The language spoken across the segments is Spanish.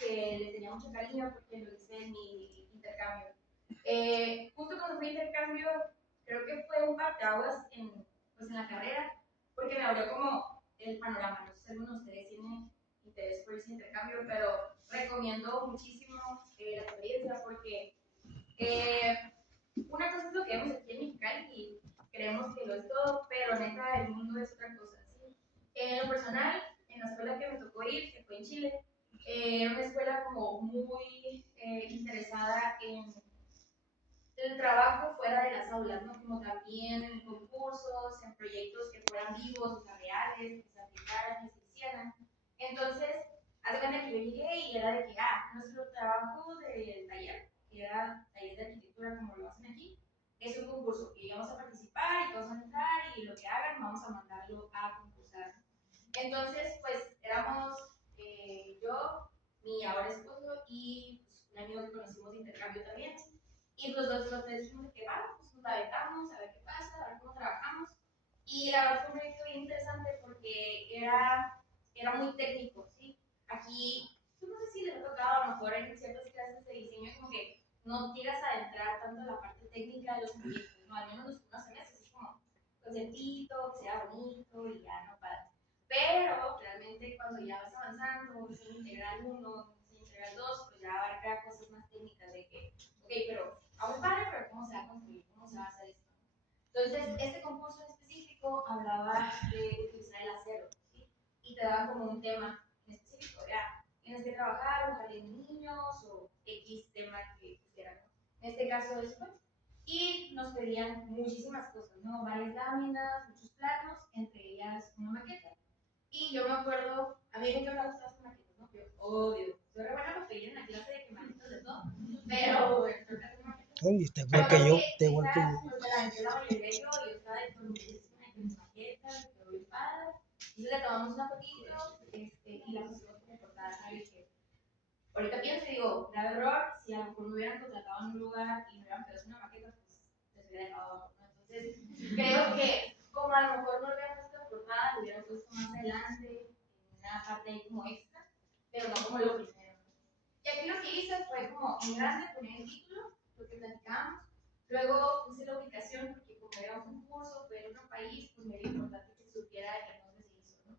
que le tenía mucho cariño porque lo hice en mi intercambio. Justo cuando fui a intercambio, creo que fue un parteaguas pues en la carrera, porque me abrió como el panorama. No sé si alguno de ustedes tiene interés por ese intercambio, pero recomiendo muchísimo la experiencia porque una cosa es lo que vemos aquí en Mexicali y creemos que lo es todo, pero neta el mundo es otra cosa. ¿Sí? En lo personal, en la escuela que me tocó ir, que fue en Chile, era una escuela como muy interesada en el trabajo fuera de las aulas, ¿no? Como también en concursos, en proyectos que fueran vivos, o sea, reales, que se aplicaran, que se hicieran. Entonces, hace cuenta que yo llegué y era de que, nuestro trabajo del taller, que era taller de arquitectura como lo hacen aquí, es un concurso que íbamos a participar y todos van a entrar y lo que hagan vamos a mandarlo a concursar. Entonces, pues éramos yo, mi ahora esposo y pues, un amigo que conocimos de intercambio también. Y los tres dijimos que vamos, pues nos aventamos, a ver qué pasa, a ver cómo trabajamos. Y la verdad fue un proyecto bien interesante porque era muy técnico, ¿sí? Aquí, no sé si les ha tocado, a lo mejor en ciertas clases de diseño, como que no llegas a entrar tanto en la parte técnica de los proyectos, ¿no? Al menos los primeros semestres, es como conceptito, que sea bonito y ya, no para. Pero realmente cuando ya vas avanzando, diseño integral 1, diseño integral 2, pues ya abarca cosas más técnicas de que, ok, pero aún padre, pero ¿cómo se va a construir? ¿Cómo se va a hacer esto? Entonces, este concurso en específico hablaba de utilizar el acero, ¿sí? Y te daba como un tema en específico, ya, tienes que trabajar un jardín de niños o X tema que quisieran, ¿no? En este caso después. Y nos pedían muchísimas cosas, ¿no? Varias láminas, muchos planos, entre ellas una maqueta. Y yo me acuerdo, a mí nunca me ha gustado hacer maquetas, ¿no? Yo odio. Soy re buena para pedir en la clase de que maquetas de todo, pero creo que hacer maquetas. Ay, está igual que yo, está igual que yo. Pues me la aventé la mayoría yo estaba de orgullosísima de que mis maquetas, que quedó bien padre. Entonces le tomamos una fotito y la pusimos como portada, ¿sabes? Que ahorita pienso y digo, grave error, si a lo mejor me hubieran contratado en un lugar y me hubieran pedido una maqueta, pues les hubiera dejado abajo, ¿no? Entonces, creo que como a lo mejor no lo hubieran puesto de portada, lo hubieran puesto más adelante, en una parte ahí como extra, pero no como lo primero. Y aquí lo que hice fue como en grande poner el título, lo que platicábamos. Luego puse la ubicación, porque como era un curso, fue en otro país, pues me era importante que se supiera de dónde se hizo, ¿no?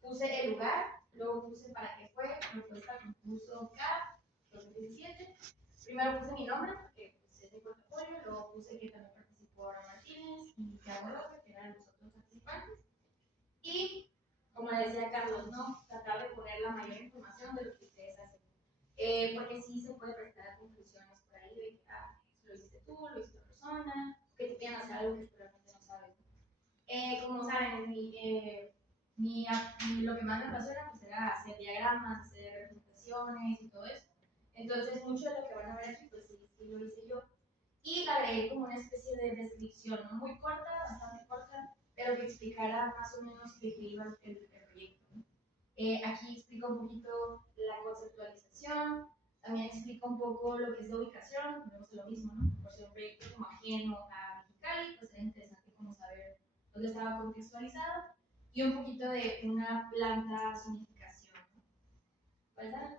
Puse el lugar, luego puse para qué fue, propuesta concurso CAP 2017. Primero puse mi nombre, porque pues, es mi portafolio, luego puse que también participó Ana Martínez y Tiago López, que eran los otros participantes. Y, como decía Carlos, ¿no? Tratar de poner la mayor información de lo que ustedes hacen. Porque sí se puede prestar a conclusiones por ahí de que, lo hiciste tú, lo hiciste otra persona, que te pidan hacer algo que realmente no sabes. Como saben, lo que más me apasiona pues, era hacer diagramas, hacer representaciones y todo eso. Entonces, mucho de lo que van a ver aquí, pues sí lo hice yo. Y agregué como una especie de descripción, ¿no? Muy corta, bastante corta, pero que explicara más o menos de qué iba el proyecto. ¿No? Aquí explico un poquito la conceptualización, también explico un poco lo que es la ubicación, vemos lo mismo, ¿no? Por ser un proyecto como ajeno a Mexicali, pues era interesante como saber dónde estaba contextualizado y un poquito de una planta zonificación. ¿No? ¿Verdad?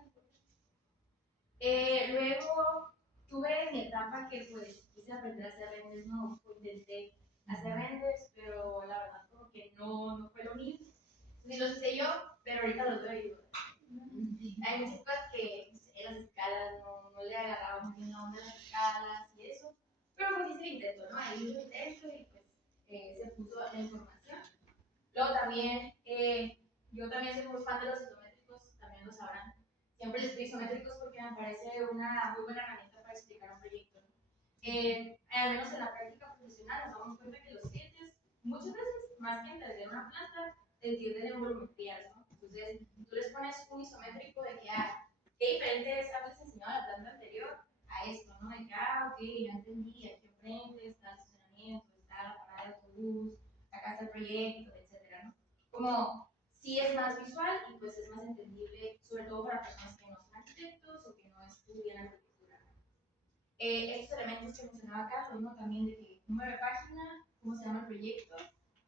Luego tuve mi etapa que pues quise aprender a hacer renders, no, intenté hacer renders, pero la verdad como que no fue lo mío. Ni los hice yo, pero ahorita los veo y digo, hay muchas cosas que no sé, las escalas no le agarraba muy bien la onda de las escalas y eso, pero pues hice el intento, ¿no? Ahí hice el intento y pues se puso la información. Luego también, yo también soy muy fan de los isométricos, también lo sabrán. Siempre les pido isométricos porque me parece una muy buena herramienta para explicar un proyecto. ¿No? Al menos en la práctica profesional nos damos cuenta que los clientes muchas veces, más que entender una planta, te entienden en volumetrías, ¿no? Entonces, tú les pones un isométrico de que, ¿qué diferentes hables enseñado la planta anterior a esto, ¿no? De que, ok, ya entendí, aquí enfrente está el estacionamiento, está la parada de autobús, acá está el proyecto, etcétera, ¿no? Como sí es más visual y pues es más entendible, sobre todo para personas que no son arquitectos o que no estudian arquitectura. Estos elementos que mencionaba Carlos, ¿no? También de que número de página, cómo se llama el proyecto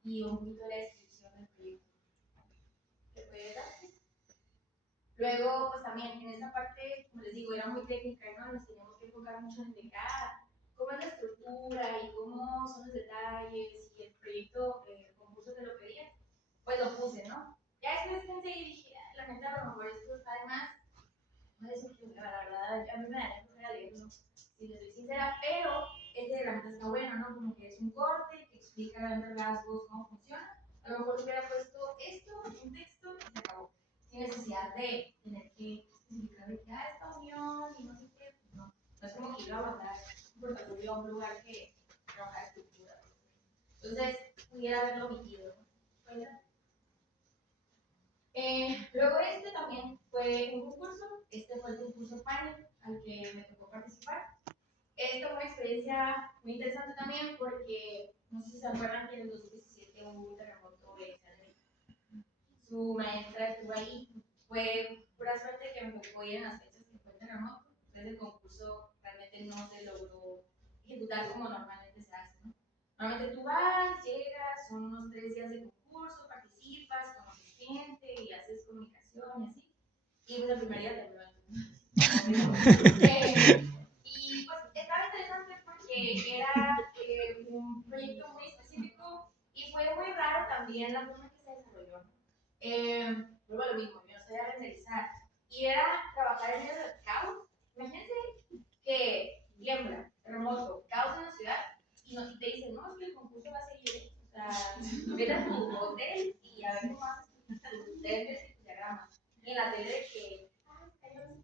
y un poquito de la descripción del proyecto. ¿Te puede dar? Luego, pues también en esta parte era muy técnica, ¿no? Nos teníamos que enfocar mucho en de cómo es la estructura y cómo son los detalles y el proyecto, el concurso te lo pedía, pues lo puse, ¿no? Ya después pensé y dije, la neta, a lo mejor esto está de más. No es que la verdad, a mí me daría flojera leerlo, si les soy sincera, pero este de la neta está bueno, ¿no? Como que es un corte que explica a grandes rasgos cómo funciona. A lo mejor hubiera puesto esto en texto y se acabó. Sin necesidad de tener que especificar de que, esta unión y no sé qué. No, no es como que iba a mandar un portafolio a un lugar que trabaja estructura. Entonces, pudiera haberlo omitido, ¿no? Luego este también fue un concurso, este fue el concurso panel al que me tocó participar. Esta fue una experiencia muy interesante también porque no sé si se acuerdan que en el 2017 hubo un terremoto en Ciudad de México. Su maestra estuvo ahí, fue pura suerte que me tocó ir en las fechas que fue el terremoto, entonces el concurso realmente no se logró ejecutar como normalmente se hace, ¿no? Normalmente tú vas, llegas, son unos 3 días de concurso, participas, conoces gente y haces comunicación y así. Y pues el primer día terminó y pues estaba interesante porque era un proyecto muy específico y fue muy raro también la forma que se desarrolló. Vuelvo a lo mismo, yo no sabía renderizar. Y era trabajar en medio del caos. Imagínense que tiembla, terremoto, caos en la ciudad y te dicen, no, es que el concurso va a seguir. O sea, vete a tu hotel y a ver cómo haces tus lentes y tus diagramas. Y en la tele de que, era un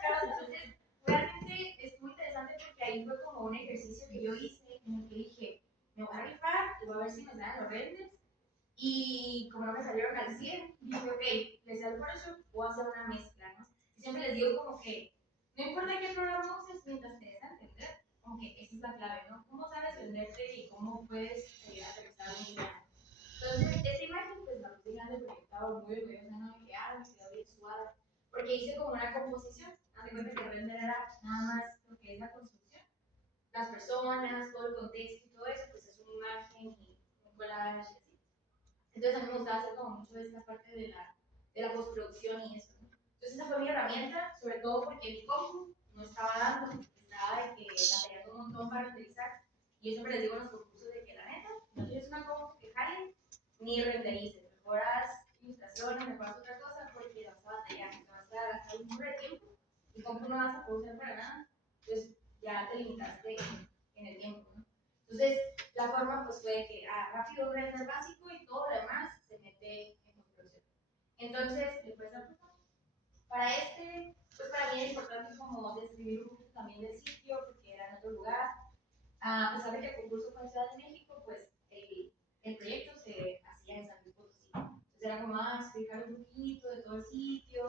caos. Entonces, realmente es muy interesante porque ahí fue como un ejercicio que yo hice en el que dije, me voy a rifar y voy a ver si me salen los renders. Y como no me salieron al 100, dije, ok, les salgo por eso, puedo hacer una mezcla, ¿no? Y siempre les digo como que, no importa qué programa uses, mientras te des a entender, como que esa es la clave, ¿no? Cómo sabes venderte y cómo puedes aterrizar un idea. Entonces, esta imagen, pues la puse grande porque estaba muy orgullosa, ¿no? De que, me quedó bien suave, porque hice como una composición, haz de cuenta que el render era nada más lo que es la construcción, las personas, todo el contexto y todo eso, pues es una imagen y un collage y así. Entonces a mí me gustaba hacer como mucho esta parte de la postproducción y eso, ¿no? Entonces esa fue mi herramienta, sobre todo porque mi compu no estaba dando, estaba de que batallando un montón para renderizar. Y yo siempre les digo en los concursos de que la neta, no tienes una compu que jale, ni renderices, mejoras ilustraciones, mejoras otra cosa, porque vas a batallar, te vas a gastar un poco de tiempo, y compu no vas a poder usar para nada, entonces ya te limitaste en el tiempo, ¿no? Entonces, la forma pues fue que rápido un render básico y todo lo demás se mete en postproducción. Entonces, después para este, pues para mí era importante como describir un poquito también del sitio, porque era en otro lugar. A pesar de que el concurso fue en Ciudad de México, pues el proyecto se hacía en San Luis Potosí. Entonces era como explicar un poquito de todo el sitio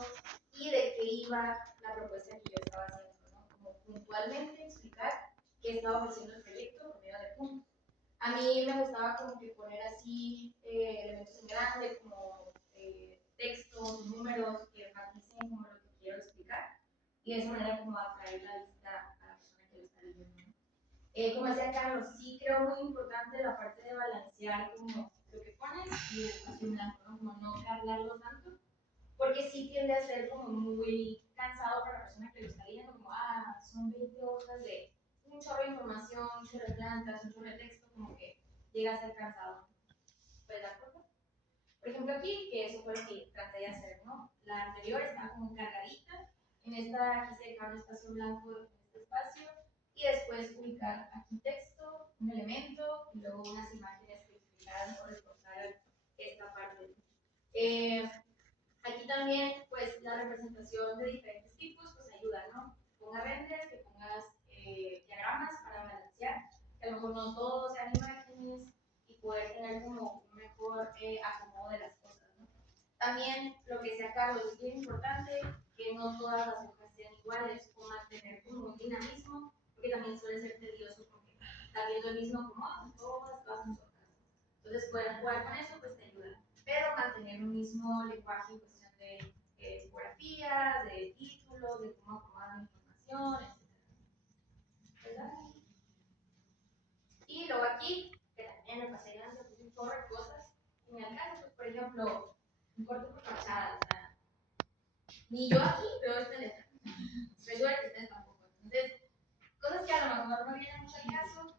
y de qué iba la propuesta que yo estaba haciendo, ¿no? Como puntualmente explicar qué estaba ofreciendo el proyecto por medio de puntos. A mí me gustaba como que poner así elementos en grande, como textos, números que enfaticen como lo que quiero explicar. Y de esa manera como atraer la vista a la persona que lo está leyendo. Como decía Carlos, sí creo muy importante la parte de balancear como lo que pones y el espacio en blanco, ¿no? Como no cargarlo tanto, porque sí tiende a ser como muy cansado para la persona que lo está leyendo, como, son 20 hojas de un chorro de información, un chorro de plantas, un chorro de texto, como que llega a ser cansado. ¿Puedes dar por favor? Por ejemplo aquí, que eso fue lo que traté de hacer, ¿no? La anterior estaba como cargadita, en esta quise dejar un espacio blanco en este espacio, y después ubicar aquí texto, un elemento, y luego unas imágenes que explicaran o reforzaran esta parte. Aquí también, pues, la representación de diferentes tipos, pues, ayuda, ¿no? Ponga renders, que pongas diagramas para balancear, que a lo mejor no todos sean imágenes, y poder tener como un mejor acomodo de las cosas, ¿no? También, lo que sea Carlos, es bien importante que no todas las hojas sean iguales, o mantener como un dinamismo, porque también suele ser tedioso, porque estás viendo el mismo como, todas sus hojas. Entonces, poder jugar con eso, pues, te ayuda. Pero mantener un mismo lenguaje en cuestión de tipografías, de títulos, de cómo acomodar la información, etc. ¿Verdad? Y luego aquí, que también me pasé grande, puse un chorro de cosas. En el caso, pues, por ejemplo, un corte por fachada, o sea, ni yo aquí veo esta letra. Estoy segura que ustedes tampoco. Entonces, cosas que a lo mejor no vienen mucho al caso, lo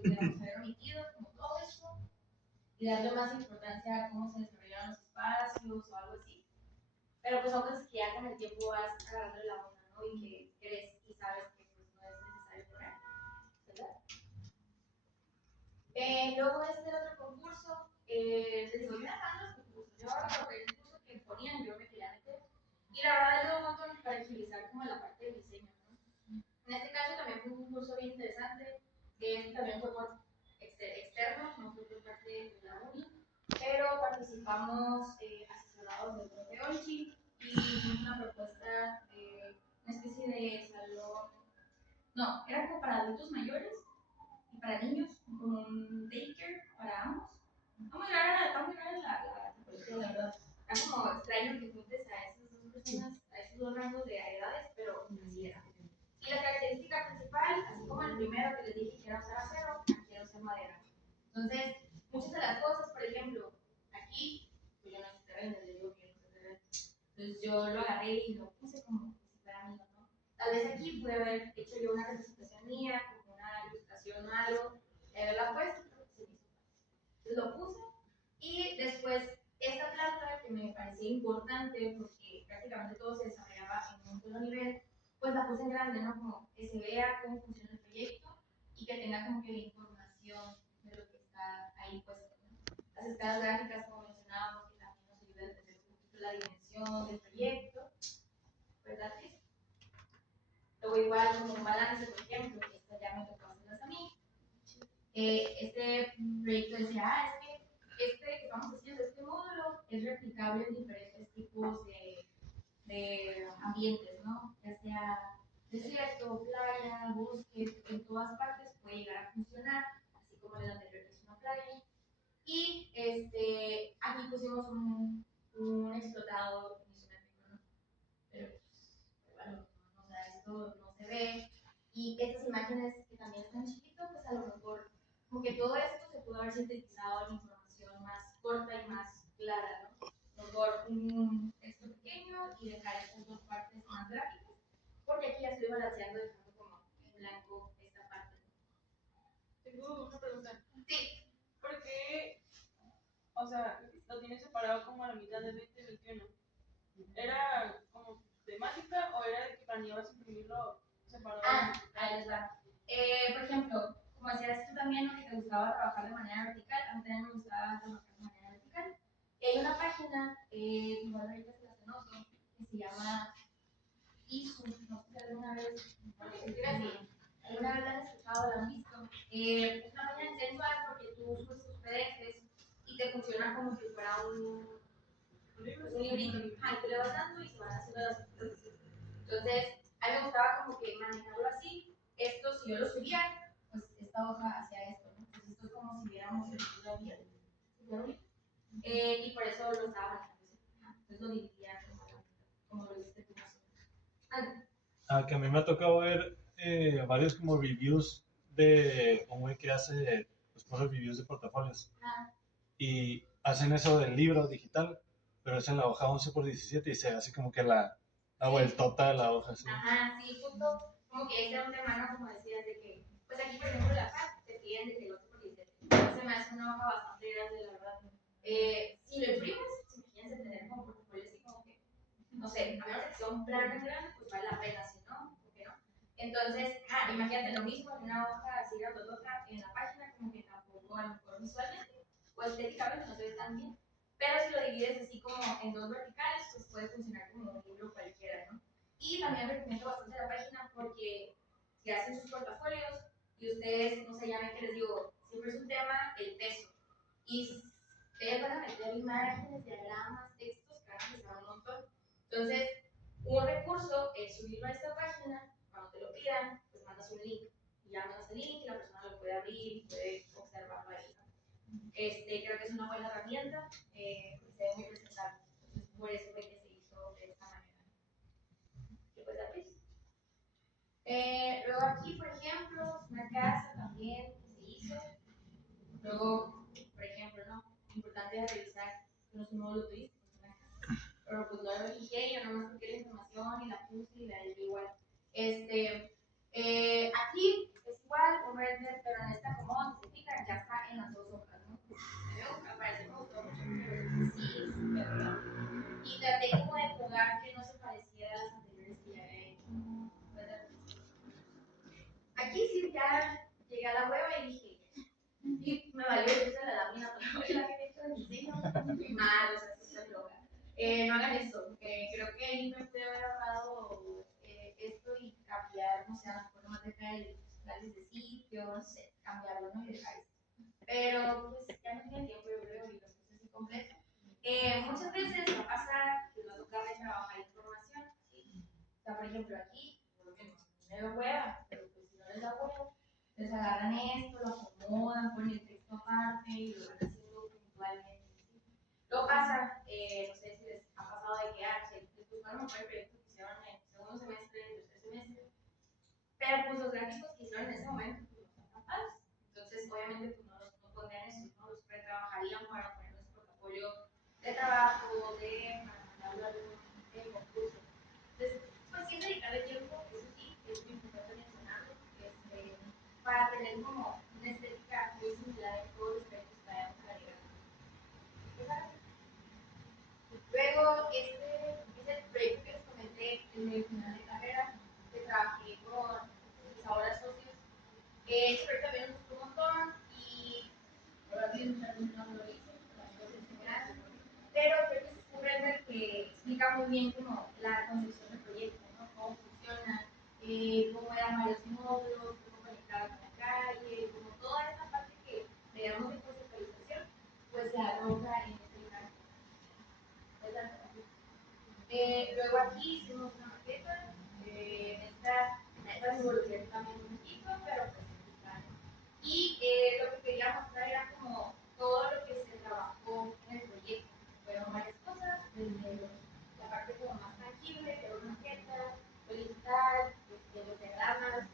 pudiéramos haber omitido, como todo esto, y darle más importancia a cómo se desarrollan los espacios o algo así. Pero pues son cosas que ya con el tiempo vas agarrando la onda, ¿no? Y que crees y sabes que pues no es necesario poner, ¿verdad? Luego este otro concurso, les digo, yo me acuerdo los concursos, yo ahora por el curso que ponían, yo me quería meter. Y la verdad ayudó un montón para agilizar como la parte del diseño, ¿no? En este caso también fue un curso bien interesante, que también fue por externo, no fue por parte de la uni, pero participamos asesorados del profe Olchi y hicimos una propuesta, una especie de salón, no, era como para adultos mayores y para niños, como un daycare para ambos. Está muy rara la tipología, la verdad. Está como extraño que juntes a esas dos personas, a esos dos rangos de edades, pero así era. Y la característica principal, así como el primero que les dije que era usar acero, aquí era usar madera. Entonces, muchas de las cosas, por ejemplo, aquí, pues yo no sé terreno, les digo que no sé terreno. Entonces yo lo agarré y lo puse como si fuera mío, ¿no? Tal vez aquí pude haber hecho yo una representación mía, como una ilustración o algo, y haberla puesto, pero se me hizo fácil. Entonces lo puse y después esta planta que me parecía importante porque prácticamente todo se desarrollaba en un solo nivel, pues la puse en grande, ¿no? Como que se vea cómo funciona el proyecto y que tenga como que la información de lo que está ahí puesto, ¿no? Las escalas gráficas, como mencionábamos, que también nos ayudan a entender un poquito la dimensión del proyecto, ¿verdad? Luego igual como un balance, por ejemplo, que esto ya me tocó hacerlas a mí. Este proyecto decía, es que que estamos haciendo, este módulo es replicable en diferentes tipos de ambientes, ¿no? Ya sea desierto, playa, bosque, en todas partes puede llegar a funcionar, así como el anterior que es una playa. Y aquí pusimos un explotado isométrico, ¿no? Pero pues, bueno, o sea, esto no se ve. Y estas imágenes que también están chiquitas, pues a lo mejor, como que todo esto se pudo haber sintetizado en información más corta y más clara, ¿no? Mejor un texto pequeño y dejar estas dos partes más gráficas, porque aquí ya estoy balanceando, dejando como en blanco esta parte. Tengo una pregunta. Sí. ¿Por qué, o sea, lo tienes separado como a la mitad de 2021? ¿Era como temática o era de que planeabas imprimirlo separado? Ahí les va. Por ejemplo, como decías tú también, ¿no? Que te gustaba trabajar de manera vertical, a mí también me gustaba trabajar de manera vertical. Y hay una página, igual ahorita se las anoto, que se llama ISU, no sé si alguna vez, porque se escribe así, alguna vez la han escuchado, la han visto. Es una página sensual porque tú subes tus PDFs y te funciona como si fuera un librito. Y tú le vas dando y se van haciendo las cosas. Entonces, a mí me gustaba como que manejarlo así. Esto, si yo lo subía, pues esta hoja hacía esto, ¿no? Pues esto es como si viéramos el libro bien. Y por eso lo estaba manejando así. Entonces lo dividía como lo hiciste tú. Que a mí me ha tocado ver varios como reviews de un güey que hace pues, cosas reviews de portafolios. Y hacen eso del libro digital, pero es en la hoja 11x17 y se hace como que la vueltota de la hoja. ¿Sí? Ajá, sí, justo como que ese era un tema, ¿no? Como decías, de que, pues aquí, por ejemplo, la FAC te piden de que el 11x17. Se me hace una hoja bastante grande, la verdad. Si lo imprimes, si quieres tener como portafolio así como que, no sé, a menos que sea un plano en grande, pues vale la pena, si no, ¿por qué no? Entonces, imagínate lo mismo en una hoja así grandotota en la página, como que tampoco a lo mejor visualmente o estéticamente no se ve tan bien. Pero si lo divides así como en dos verticales, pues puede funcionar como un libro cualquiera, ¿no? Y también recomiendo bastante la página porque si hacen sus portafolios y ustedes, no sé, ya ven que les digo, siempre es un tema el peso. Y ustedes van a meter imágenes, diagramas, textos, que van a pesar un montón. Entonces, un recurso es subirlo a esta página, cuando te lo pidan, pues mandas un link. Y ya mandas el link y la persona lo puede abrir y puede observarlo ahí, ¿no? Creo que es una buena herramienta, porque se ve muy presentable. Entonces, por eso fue que se hizo de esta manera. ¿Qué puedes abrir? Luego aquí, por ejemplo, una casa también que se hizo. Luego, por ejemplo, ¿no? Importante es revisar que no es un módulo turístico, es una casa. Pero pues no lo fijé, yo nomás toqué la información información y la puse y la dejé igual. Aquí es igual un render, pero en esta como se fijan ya está en las dos hojas, ¿no? Me parece que me gustó mucho porque sí, súper bien. Y traté como de jugar que no se pareciera a las anteriores que ya había hecho. Aquí sí ya llegué a la hueva y dije, y me valió el de la lámina, porque la que he hecho el diseño muy mal, o sea, súper loca. No hagan eso, creo que ahí me puede haber ahorrado esto y cambiar, no sé, a lo mejor más dejar el planes de sitio, no sé, cambiarlo, ¿no? Y dejar esto. Pero pues ya no tiene tiempo, yo creo, y lo puse así completo. Muchas veces va a pasar que va a tocar de trabajar información, ¿sí? O sea, por ejemplo, aquí, por lo menos, me da hueva, pero pues si no les da hueva, les agarran esto, lo acomodan, ponen el texto aparte y lo van haciendo puntualmente. ¿Sí? Lo pasa, no sé si les ha pasado de que les buscaron el proyecto que hicieron en el segundo semestre, en el tercer semestre, pero pues los gráficos que hicieron en ese momento pues, no están tan padres. Entonces, obviamente, pues no pondrían eso, ¿no? Los pretrabajarían para poner nuestro portafolio de trabajo, para mandarlo a algún concurso. Entonces, pues sí dedicarle tiempo, eso sí, es muy importante mencionarlo, para tener como una estética muy similar en todos los proyectos que vayamos a llegar. Luego, este es el proyecto que les comenté en el final de carrera, que trabajé con mis ahora socios. Este proyecto también nos gustó un montón y ahora mismo no lo hice, pero creo que es un render que explica muy bien como la concepción del proyecto, ¿no? Cómo funciona, cómo eran varios módulos, cómo conectar con la calle, como toda esta parte que veamos de conceptualización, pues se arroja en este caso. Luego aquí hicimos una maqueta, esta me involucré también un poquito, pero pues y lo que quería mostrar era como todo lo que se trabajó en el proyecto. Fueron varias cosas, desde la parte como más tangible, que era una maqueta, lo digital, los diagramas,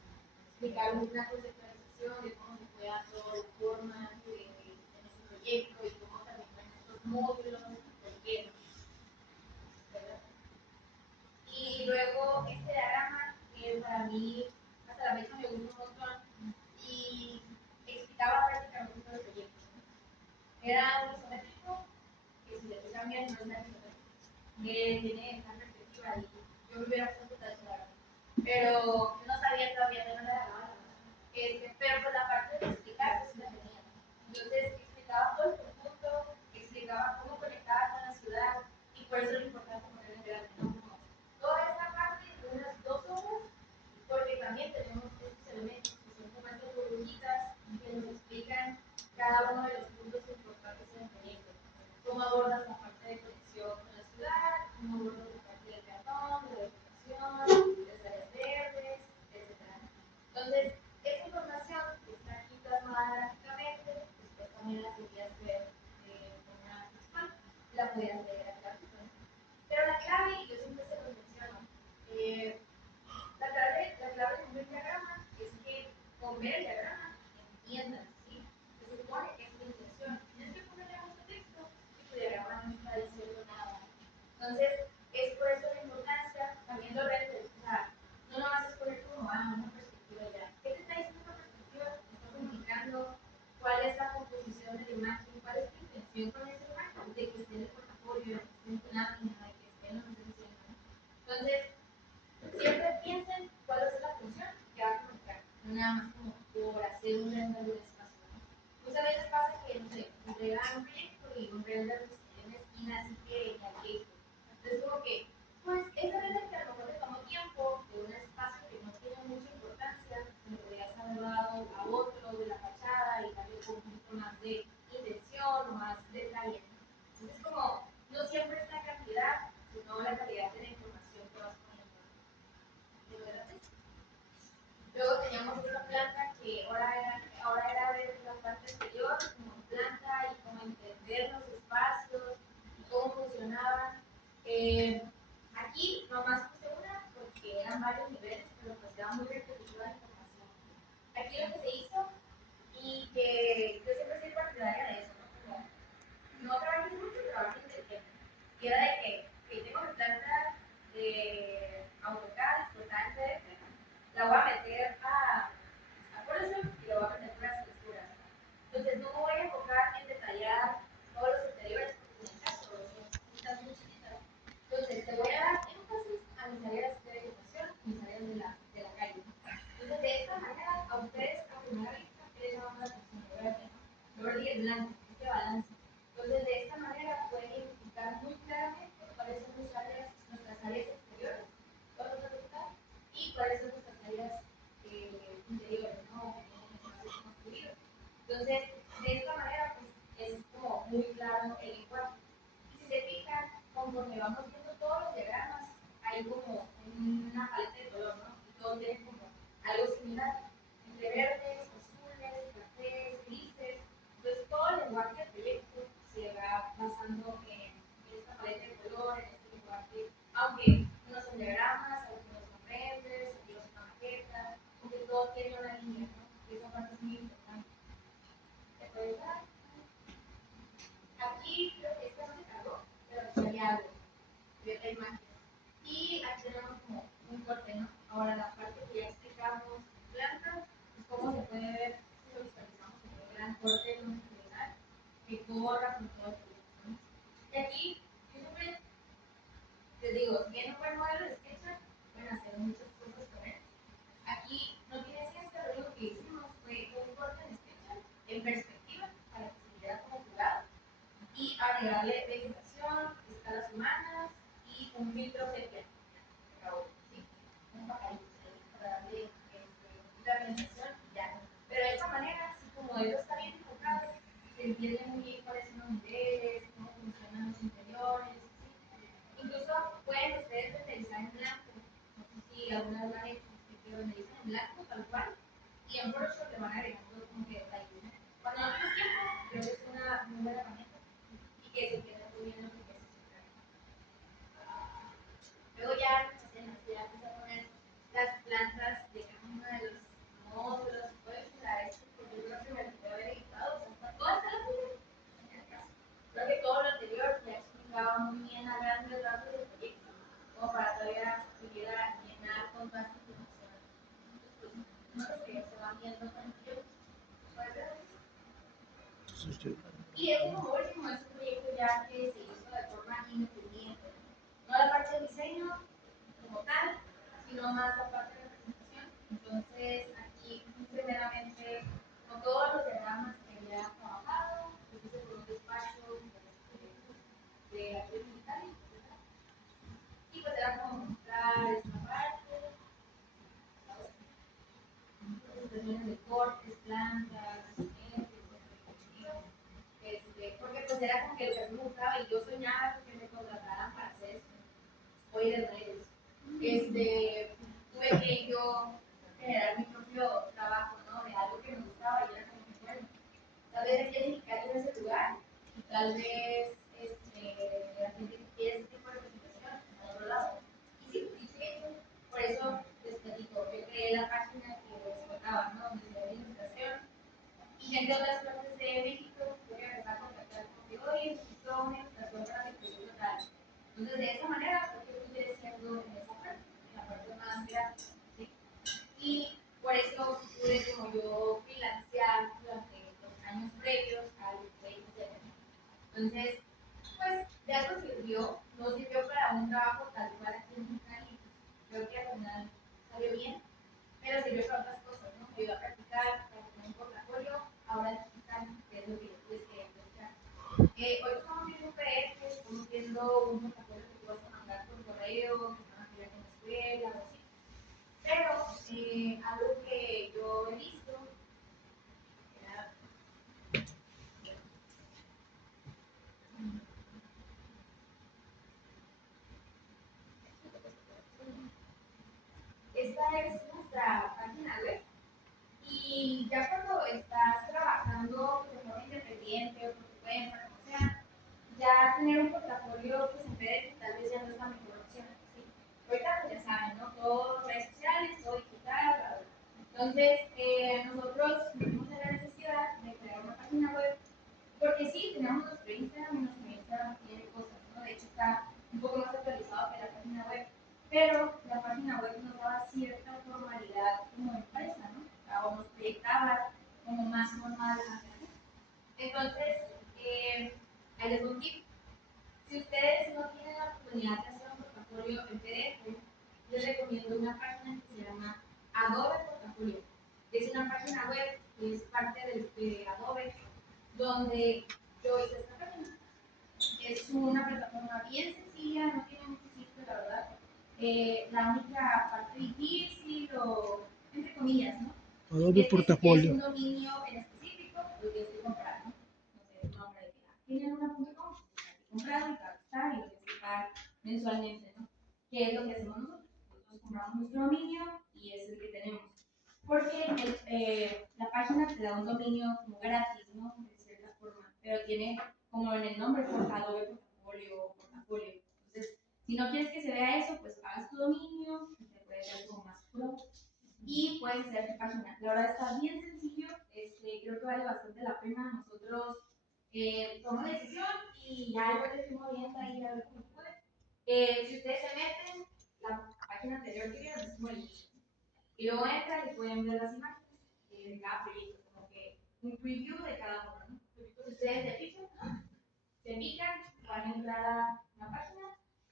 explicar una conceptualización de cómo se puede dar toda la forma de nuestro proyecto y cómo también van estos módulos, por qué. Y luego este diagrama, que para mí hasta la fecha me gusta un montón y explicaba prácticamente todo el proyecto. Era un isométrico que si le fijan bien no es tan isométrico, que tiene esta perspectiva y yo me hubiera puesto tal claro. Pero yo no sabía todavía, no le daba la pero por la parte de explicar, pues sí la tenía. Entonces explicaba todo el conjunto, explicaba cómo conectaba con la ciudad y por eso es importante poner en grande, ¿no? Toda esta parte de unas 2 horas, porque también tenemos estos elementos que son como estas burbujitas que nos explican cada uno de los puntos importantes en el proyecto. Cómo abordas la parte de conexión con la ciudad, cómo abordas la parte del peatón, de la vegetación, de las áreas verdes, etc. Entonces, esta información que está aquí plasmada gráficamente, después también la podrías ver de forma visual, la podrías leer aquí. Pero la clave, y yo siempre se lo menciono, la clave de un buen diagrama es que con ver el diagrama entiendan, ¿sí? Se supone que es la intención. Tienes que ponerle mucho texto y tu diagrama no está diciendo nada. Entonces, es por eso la importancia también de renders. O sea, no nomás es poner como una perspectiva ya. ¿Qué te está diciendo esta perspectiva? Te está comunicando cuál es la composición de la imagen, cuál es tu intención con esa imagen, de que esté en el portafolio, de que esté en tu lámina, de que esté en lo que estés diciendo. Entonces, siempre piensen cuál es la función que va a comunicar, no nada más como por hacer un render de espacio. Muchas veces pasa que, no sé, entregan un proyecto y un render en una esquina así que ni al texto. Entonces, como que, pues, ese render que a lo mejor le tomó tiempo de un espacio que no tiene mucha importancia, se lo podrías haber dado a otro de la fachada y darle un poquito más de intención o más detalle. Entonces, como, no siempre es la cantidad, sino la calidad de la información que vas poniendo. Luego teníamos esta planta que ahora era ver la parte exterior como planta y cómo entender los espacios y cómo funcionaban. Aquí nomás puse una porque eran varios niveles, pero nos quedaba muy repetitiva la información. Aquí lo que se hizo y que yo siempre soy partidaria de eso, ¿no? Como, no trabajes mucho, trabaja inteligente. Y era de que tengo mi planta de una paleta de color, ¿no? Y todos tienen como algo similar, entre verdes, azules, cafés, grises. Entonces todo el lenguaje del proyecto se va basando en esta paleta de color, en este lenguaje, aunque unos son diagramas, algunos son renders, otros son maquetas, porque todo tiene una línea, ¿no? Y esa parte es muy importante. ¿Te puedes dar? Aquí creo que esta no se cargó, pero aquí hay algo, de la imagen. Y aquí tenemos como un corte, ¿no? Ahora la parte que ya explicamos en planta, pues cómo se puede ver, si lo visualizamos como un gran corte longitudinal que corra con todo el proyecto, ¿no? Y aquí, yo siempre les digo, si tienen un buen modelo de SketchUp, pueden hacer muchas cosas con él. Aquí no tiene ciencia, lo único que hicimos fue un corte en SketchUp en perspectiva para que se viera como jugado y agregarle vegetación, escalas humanas y un filtro sepia. ¿Sí? Un pajarito para darle la presentación ya. Pero de esta manera, así como eso está bien enfocado, se entiende muy bien cuáles son los niveles, cómo funcionan los interiores. ¿Sí? Incluso pueden ustedes renderizar en blanco. No sé si alguna vez lo han hecho, que renderizan en blanco tal cual y en Photoshop le van agregando como que detalles. Cuando no tienes tiempo, creo que es una muy buena herramienta y que se queda muy bien lo que es. Luego ya ya empecé a poner las plantas de cada uno de los módulos, todo eso, porque yo creo que me lo puedo haber editado, o sea, está toda esta la en el caso. Creo que todo lo anterior ya explicaba muy bien a grandes rasgos del proyecto, como para todavía pudiera llenar con toda esta información. Entonces, no sé si se van viendo con el tiempo. ¿Puede ser? Y este como último es un proyecto ya que se hizo de forma independiente. No la parte de diseño como tal, sino más la parte de presentación. Entonces, aquí primeramente, con todos los diagramas que había trabajado, lo hice por un despacho de arte digital. Y pues era como mostrar esta parte, presentaciones de cortes, plantas, porque pues era como que lo que a mí me gustaba y yo soñaba que me contrataran para hacer esto. Hoy de redes. Tuve que yo generar mi propio trabajo, ¿no? De algo que me gustaba y era como que bueno, tal vez hay que dedicarle en ese lugar y tal vez la gente que quiere ese tipo de presentación a otro lado. Y sí, hice eso. Por eso les platico, yo creé la página que les contaba, ¿no? Donde se ve la ilustración y gente de otras partes de México puede empezar a contactar conmigo y necesito una ilustración para mi proyecto tal. Entonces, de esa manera, porque yo estoy creciendo en esa parte, en la parte más gráfica, ¿sí? Y por eso pude como yo financiar durante los años previos al proyecto. Entonces, pues de algo sirvió, no sirvió para un trabajo tal cual aquí en Mexicali. Creo que al final salió bien, pero sirvió para otras cosas, ¿no? Me ayudó a practicar, para tener un portafolio, ahora digital, que es lo que yo les quería platicar. Hoy estamos viendo un PDF, estamos viendo un portafolio que tú vas a mandar por correo, que van a enviar en la escuela o así. Pero algo que yo he visto era, esta es nuestra página web. Y ya cuando estás trabajando de forma independiente o por tu cuenta, como sea, ya tener un portafolio pues, en PDF tal vez ya no es la mejor opción. ¿Sí? Ahorita pues ya saben, ¿no? Todo redes sociales, todo digital, bla, bla. Entonces, nosotros tuvimos la necesidad de crear una página web porque sí, tenemos nuestro Instagram y nuestro Instagram tiene cosas, ¿no? De hecho, está un poco más actualizado que la página web, pero la página web nos daba cierta formalidad como empresa, ¿no? O nos proyectaba como más formal. Entonces, ahí les doy un tip. Si ustedes no tienen la oportunidad de hacer un portafolio en PDF, les recomiendo una página que se llama Adobe Portafolio. Es una página web que es parte de Adobe, donde yo hice esta página. Es una plataforma bien sencilla, no tiene mucho chiste, la verdad. La única parte difícil, o entre comillas, ¿no? Adobe Portafolio. Es un dominio en específico, lo tienes que comprar, ¿no? No sé, el nombre de tienen una .com, comprado y para estar y lo tienes que pagar mensualmente, ¿no? ¿Qué es lo que hacemos nosotros? pagamos nuestro dominio y es el que tenemos. Porque la página te da un dominio como gratis, ¿no? De cierta forma, pero tiene como en el nombre Adobe Portafolio o Portafolio. Entonces, si no quieres que se vea eso, pues pagas tu dominio, te puedes ver como más pro y puedes hacer tu página. La verdad está bien sencillo, creo que vale bastante la pena. Nosotros tomamos la decisión y ya luego le fuimos viendo ahí a ver cómo puede. Si ustedes se meten, la página anterior que vieron es como el inicio. Y luego entran y pueden ver las imágenes de cada proyecto, como que un preview de cada uno, ¿no? Entonces ustedes se pican, van a entrar a una página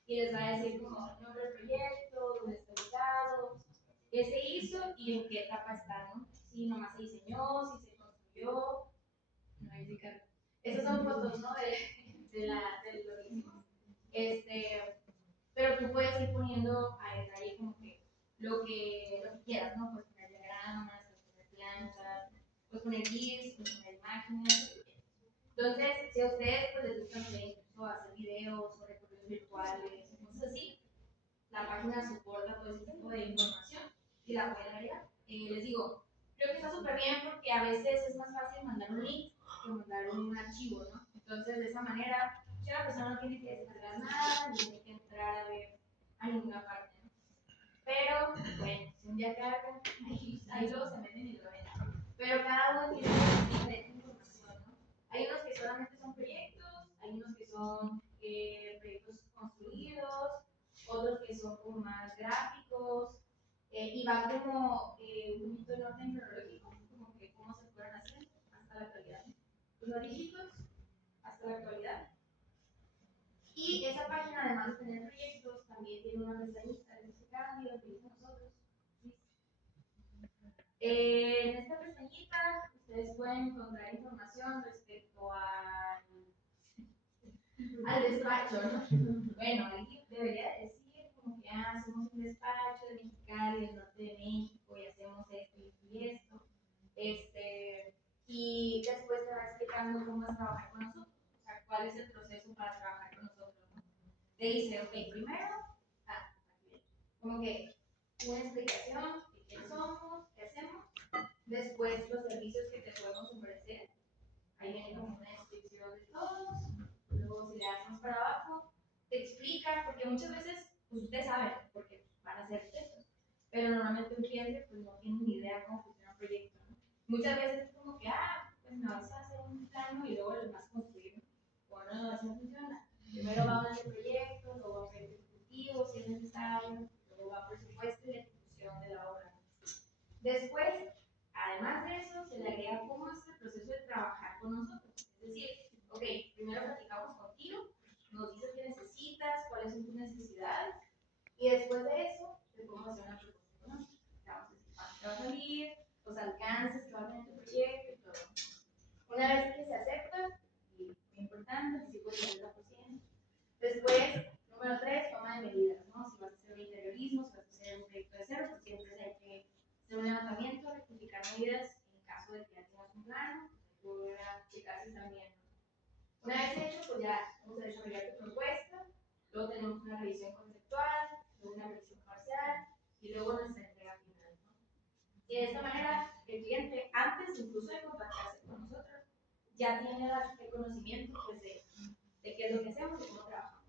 y les va a decir como el nombre del proyecto, dónde está ubicado, qué se hizo y en qué etapa está, ¿no? Si nomás se diseñó, si se construyó, no hay indicar. Esas son fotos, ¿no? Del lo que hicimos. Pero tú puedes ir poniendo a detalle como que lo que quieras, ¿no? Puedes poner diagramas, puedes poner plantas, puedes poner GIFs, puedes poner imágenes. Entonces, si a ustedes pues, les gusta incluso hacer videos o recorridos virtuales, cosas así, la página soporta todo ese tipo de información y la pueden agregar. Les digo, creo que está súper bien porque a veces es más fácil mandar un link que mandar un archivo, ¿no? Entonces, de esa manera, si la persona no tiene que descargar nada, ni tiene que entrar a ver a ninguna parte, ¿no? Pero, bueno, si un día cargan, ahí luego se meten y lo ven. Pero cada uno tiene diferente información, ¿no? Hay unos que solamente son proyectos, hay unos que son proyectos construidos, otros que son como más gráficos, y va como un poquito en orden cronológico, como que cómo se fueron haciendo hasta la actualidad. Los dígitos hasta la actualidad. Y esa página, además de tener proyectos, también tiene una pestañita de este cambio que hicimos nosotros. En esta pestañita ustedes pueden encontrar información respecto al despacho, ¿no? Bueno, ahí debería decir como que hacemos un despacho de Mexicali, del norte de México, y hacemos esto y esto. Y después te va explicando cómo es trabajar con nosotros, o sea, cuál es el proceso para trabajar con nosotros, ¿no? Te dice, ok, primero, como que una explicación de quién somos, qué hacemos, después los servicios que te podemos ofrecer, ahí viene como una descripción de todos, luego si le das más para abajo, te explica, porque muchas veces, pues ustedes saben, porque van a hacer textos, pero normalmente un cliente pues no tiene ni idea cómo funciona un proyecto, ¿no? Muchas veces es como que, pues me vas a hacer un plano y luego lo vas a construir, bueno, no, así no funciona. Primero va a hablar del proyecto, luego va a ver el ejecutivo, si es necesario, luego va por supuesto y la ejecución de la obra. Después, además de eso, se le agrega cómo es el proceso de trabajar con nosotros. Es decir, ok, primero platicamos contigo, nos dices qué necesitas, cuáles son tus necesidades, y después de eso, te podemos hacer una propuesta económica. Te vamos a decir cuánto te va a salir, los alcances que va a tener tu proyecto y todo. Una vez que se acepta, y muy importante, anticipo el 70%. Después, número 3, toma de medidas, ¿no? Si vas a hacer un interiorismo, si vas a hacer un proyecto de cero, pues siempre hay que hacer un levantamiento, rectificar medidas en caso de que ya tengas un plano, volver a checar si están bien. Una vez hecho, pues ya vamos a desarrollar tu propuesta, luego tenemos una revisión conceptual, luego una revisión parcial y luego nuestra entrega final, ¿no? Y de esta manera, el cliente, antes incluso de contactarse con nosotros, ya tiene el conocimiento pues, de qué es lo que hacemos y cómo trabajamos.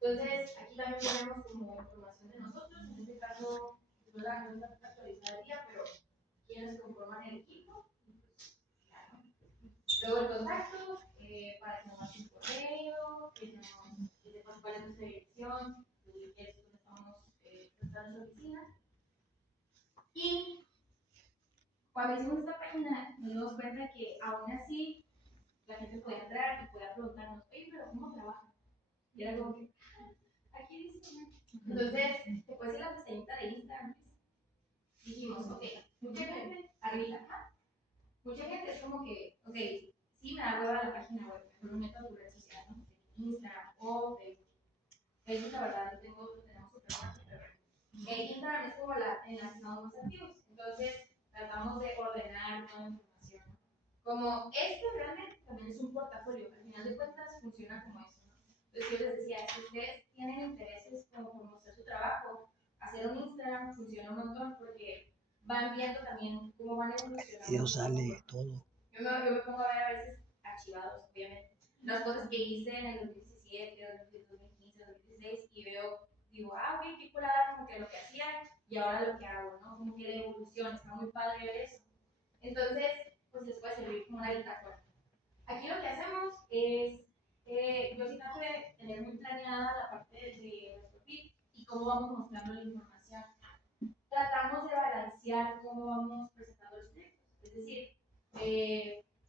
Entonces, aquí también tenemos como información de nosotros, en este caso, no está actualizada el día, pero quienes conforman el equipo. Luego el contacto, para que nos manden un correo, que sepas cuál es nuestra dirección, y que es donde estamos prestando nuestra oficina. Y cuando hicimos esta página, nos dimos cuenta que aún así la gente podía entrar y podía preguntarnos, oye, pero ¿cómo trabajan? Y era como que, aquí dice, ¿no? Entonces, después de la pestañita de Instagram, dijimos, ok, mucha gente, arriba, mucha gente es como que, ok, sí me da hueva la página web, mejor me meto a tu red social, ¿no? Instagram o Facebook. Facebook, la verdad, lo tenemos súper mal, pero Instagram es como en la que estamos más activos, entonces tratamos de ordenar toda la información, ¿no? Como esto realmente también es un portafolio, al final de cuentas funciona como eso, ¿no? Entonces yo les decía, si ustedes tienen intereses como por mostrar su trabajo, hacer un Instagram Instagram funciona un montón porque van viendo también cómo van evolucionando. Video sale todo. Yo me pongo a ver a veces archivados, obviamente, las cosas que hice en el 2017, 2015, 2016 y digo, ok, qué curada como que lo que hacía y ahora lo que hago, ¿no? Como que la evolución, está muy padre ver eso. Entonces, pues les puede servir como una bitácora. Aquí lo que hacemos es, yo sí trato de tener muy planeada la parte de nuestro feed y cómo vamos mostrando la información. Tratamos de balancear cómo vamos presentando los proyectos. Es decir,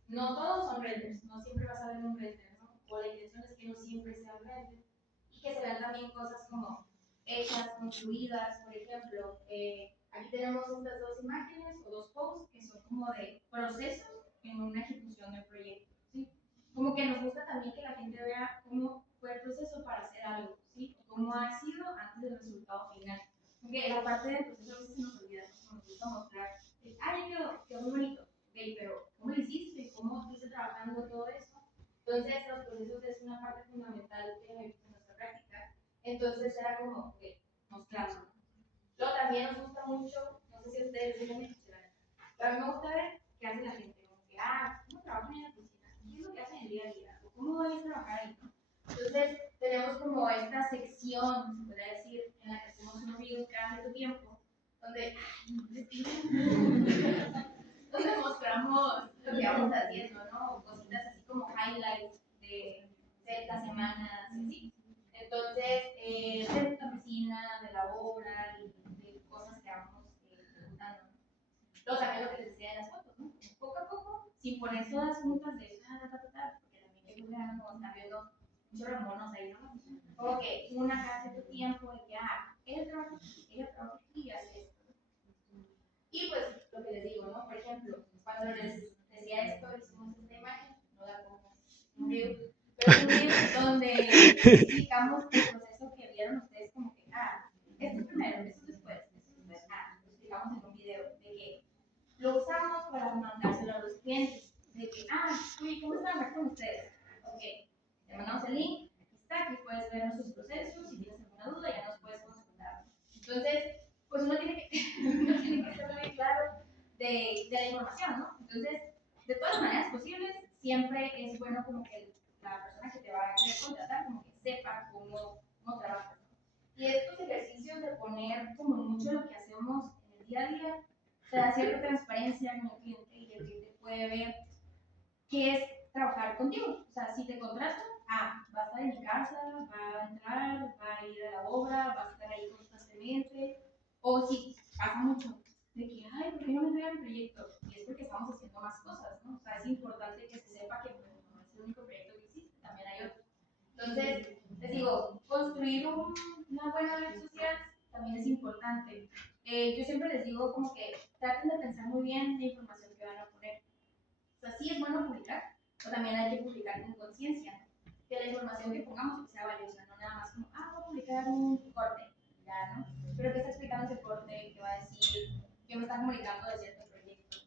no todos son renders, no siempre vas a ver un render, ¿no? O la intención es que no siempre sea un render. Y que se vean también cosas como hechas, construidas, por ejemplo. Aquí tenemos estas dos imágenes o dos posts que son como de procesos en una ejecución del proyecto, ¿sí? Como que nos gusta también que la gente vea cómo fue el proceso para hacer algo, ¿sí? O cómo ha sido antes del resultado final. Porque la parte del proceso a veces se nos olvida, ¿no? Nos gusta mostrar, quedó muy bonito, okay, pero ¿cómo lo hiciste? ¿Cómo estuviste trabajando todo eso? Entonces, los procesos es una parte fundamental de nuestra práctica. Entonces, era como que mostrarlo. Luego también nos gusta mucho, no sé si ustedes tienen mencionar, pero a mí me gusta ver qué hace la gente, como que, ¿cómo trabajan en la cocina? ¿Qué es lo que hacen el día a día? ¿O cómo es trabajar ahí? ¿No? Entonces, tenemos como esta sección, se podría decir, en la que hacemos unos videos cada cierto tiempo, donde, donde mostramos lo que vamos haciendo, ¿no? Cositas así como highlights de ciertas semanas, ¿sí? Entonces, de la oficina, de la obra, de cosas que vamos ejecutando. Luego también lo que les decía de las fotos, ¿no? Poco a poco, sin poner todas juntas de porque también que como están viendo muchos remonos ahí, ¿no? Como que una cada cierto tiempo, de que, ella trabaja aquí y hace esto. Y pues, lo que les digo, ¿no? Por ejemplo, cuando les decía esto, hicimos esta imagen, no la pongo un reel, pero es un reel donde explicamos el proceso que vieron ustedes, como que, esto primero, esto después, lo explicamos en un video, de que lo usamos para mandárselo a los clientes, de que, oye, ¿cómo trabajar con ustedes? Ok, te mandamos el link, aquí está, aquí puedes ver nuestros procesos, si tienes alguna duda ya nos puedes consultar. Entonces, pues uno tiene que ser muy claro de la información, ¿no? Entonces, de todas las maneras posibles, siempre es bueno como que la persona que te va a querer contratar, como que sepa cómo trabaja. Y estos ejercicios de poner como mucho lo que hacemos en el día a día, te da cierta transparencia con el cliente y el cliente puede ver qué es trabajar contigo. O sea, si te contrato, va a estar en mi casa, va a entrar, va a ir a la obra, va a estar ahí constantemente. O si pasa mucho, de que, ¿por qué no me entregan el proyecto? Y es porque estamos haciendo más cosas, ¿no? O sea, es importante que se sepa que pues, no es el único proyecto que existe, también hay otros. Entonces, les digo, construir una buena red social también es importante. Yo siempre les digo como que traten de pensar muy bien la información que van a poner. O sea, sí es bueno publicar, pero también hay que publicar con conciencia. Que la información que pongamos sea valiosa, no nada más como, voy a publicar un corte, ya, ¿no? Pero que está explicando ese corte, que va a decir, que me está comunicando de cierto proyecto.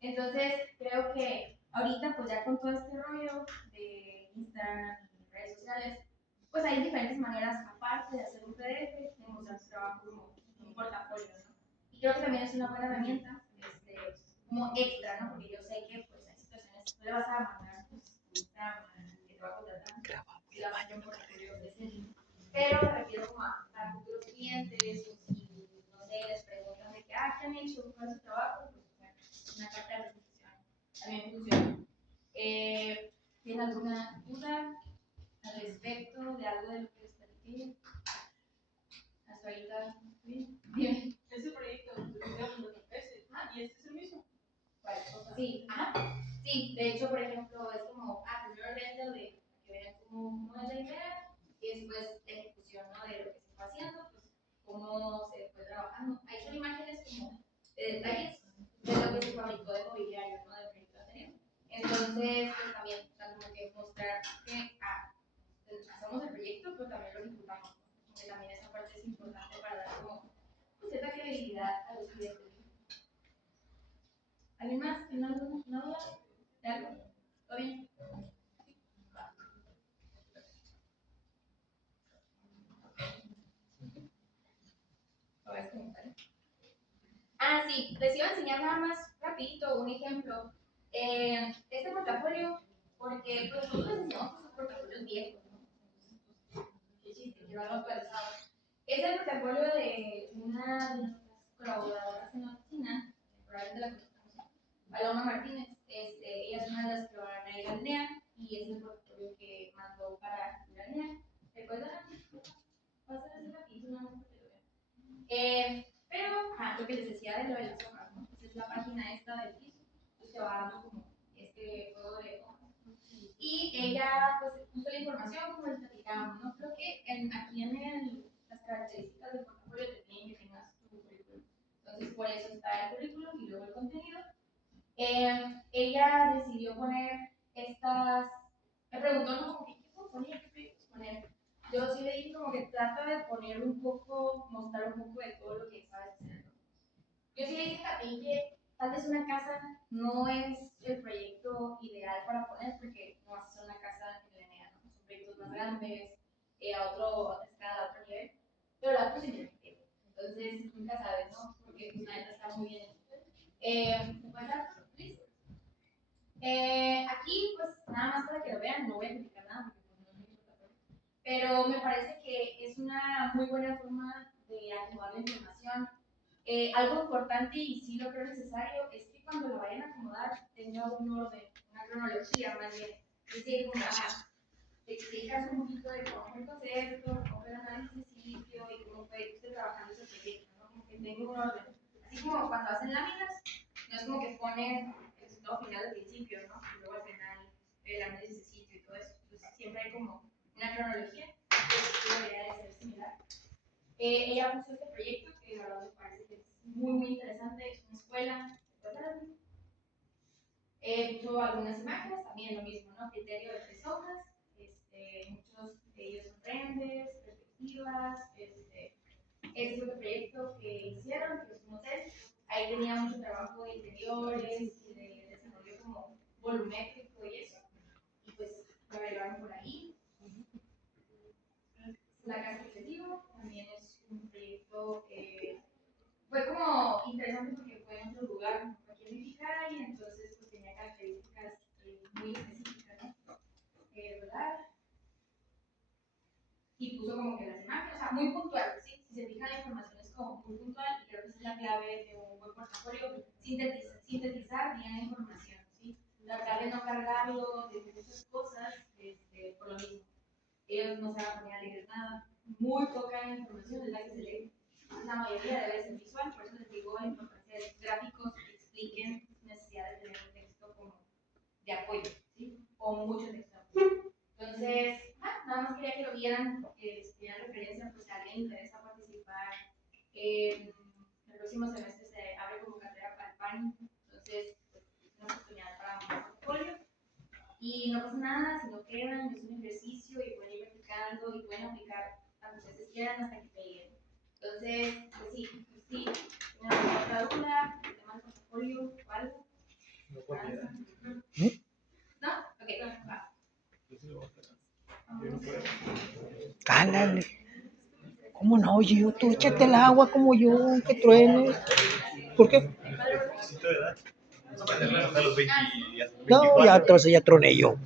Entonces, creo que ahorita, pues ya con todo este rollo de Instagram y redes sociales, pues hay diferentes maneras, aparte de hacer un PDF, de mostrar su trabajo como un portafolio, ¿no? Y creo que también es una buena herramienta, como extra, ¿no? Porque yo sé que pues hay situaciones, tú le vas a mandar pues, Instagram que te va a contratar, y la vas a hacer un portafolio de ese link. Pero me refiero como a futuros clientes, o si, no sé, les preguntan de que, ¿qué han hecho? ¿Cuál es su trabajo? Pues bueno, una carta de presentación también funciona. ¿Tienen alguna duda al respecto de algo de lo que les platiqué? Hasta ahorita, ¿bien? Bien. Ese proyecto, y este es el mismo. Vale, sí, sí, de hecho, por ejemplo, es como, primero el render de que vean cómo es la idea y después la ejecución, ¿no? De lo que se está haciendo, pues cómo se fue trabajando. Ahí son imágenes como de detalles de lo que se fabricó de mobiliario, ¿no? Del proyecto anterior. Entonces, pues también, como que mostrar que, hacemos el proyecto, pero también lo ejecutamos, ¿no? Porque también esa parte es importante para dar como pues, cierta credibilidad a los clientes. ¿Alguien más? ¿Una duda? ¿De algo? ¿Todo bien? ¿Todo es comentario? Ah, sí, les iba a enseñar nada más rapidito un ejemplo. Este portafolio, porque pues nosotros enseñamos esos portafolios viejos, ¿no? Qué chiste, que lo han actualizado. Es el portafolio de una de nuestras colaboradoras en la oficina, probablemente la conocemos, Paloma Martínez. Ella es una de las que van a ir al NEA y es el portafolio que mandó para ir al NEA. ¿Recuerdan? Pasa ese capítulo, nada más porque lo vean. Pero, lo que les decía de lo de las hojas, ¿no? Pues es la página esta del piso, pues te va dando como este juego de hojas. Y ella, pues, puso la información como les platicábamos, ¿no? Creo que aquí en las características del portafolio te piden que tengas tu currículum. Entonces, por eso está el currículum y luego el contenido. Ella decidió poner estas, me preguntó, ¿no? ¿Qué poner? ¿Qué proyectos poner? Yo sí le dije como que trata de poner un poco, mostrar un poco de todo lo que sabes hacer. Yo sí le dije también que tal vez una casa no es el proyecto ideal para poner porque no vas a hacer una casa en la ENEA, ¿no? Son proyectos más grandes, a otra escala, a otro nivel, pero la puse en el proyecto. Entonces nunca sabes, ¿no? Porque pues, la neta está muy bien. ¿Se puede dar? ¿Listo? Aquí, pues nada más para que lo vean, no voy a explicar nada porque pues, no es mi portafolio. Pero me parece que es una muy buena forma de acomodar la información. Algo importante y sí lo creo necesario es que cuando lo vayan a acomodar tenga un orden, una cronología más bien. Es decir, como te explicas un poquito de cómo fue el concepto, cómo fue el análisis de sitio y cómo fue usted trabajando ese proyecto, ¿no? Como que tenga un orden. Así como cuando hacen láminas, no es como que ponen el resultado final al principio, ¿no? Y luego al final el análisis de sitio y todo eso. Entonces siempre hay como una cronología que debería de ser similar. Ella puso este proyecto que la verdad me parece que es muy, muy interesante. Es una escuela. Puso algunas imágenes, también lo mismo, ¿no? Criterio de 3 hojas. Muchos de ellos son renders, perspectivas. Este es otro proyecto que hicieron, que es un hotel. Ahí tenía mucho trabajo de interiores y de desarrollo como volumétrico y eso. Y pues lo agregaron por ahí. La casa objetivo también es un proyecto que fue como interesante porque fue en otro lugar, no fue aquí en Mexicali, y entonces pues tenía características muy específicas, ¿no? ¿Verdad? Y puso como que las imágenes, o sea, muy puntual, ¿sí? Si se fijan, la información es como muy puntual y creo que esa es la clave de un buen portafolio, sintetizar bien la información, ¿sí? Tratar de no cargarlo de muchas cosas por lo mismo. Ellos no se van a poner a leer nada, muy poca información es la que se lee. La mayoría debe ser visual, por eso les digo la importancia de los gráficos que expliquen su necesidad de tener un texto como de apoyo, ¿sí? O mucho texto de apoyo. Entonces, nada más quería que lo vieran, que tuvieran referencia, pues si a alguien le interesa participar. El próximo semestre se abre convocatoria para el PAN, entonces pues, es una oportunidad para un portfolio. Y no pasa nada si no quedan, es un ejercicio y pueden ir practicando y pueden aplicar tantas veces quieran hasta que peguen. Entonces, pues sí, ¿tienen otra duda? ¿El tema del portafolio o algo? ¿No? Ok, va. Cálale. ¿Cómo no? Oye, tú échate el agua como yo, que truene. ¿Por qué? No, ya entonces ya troné yo.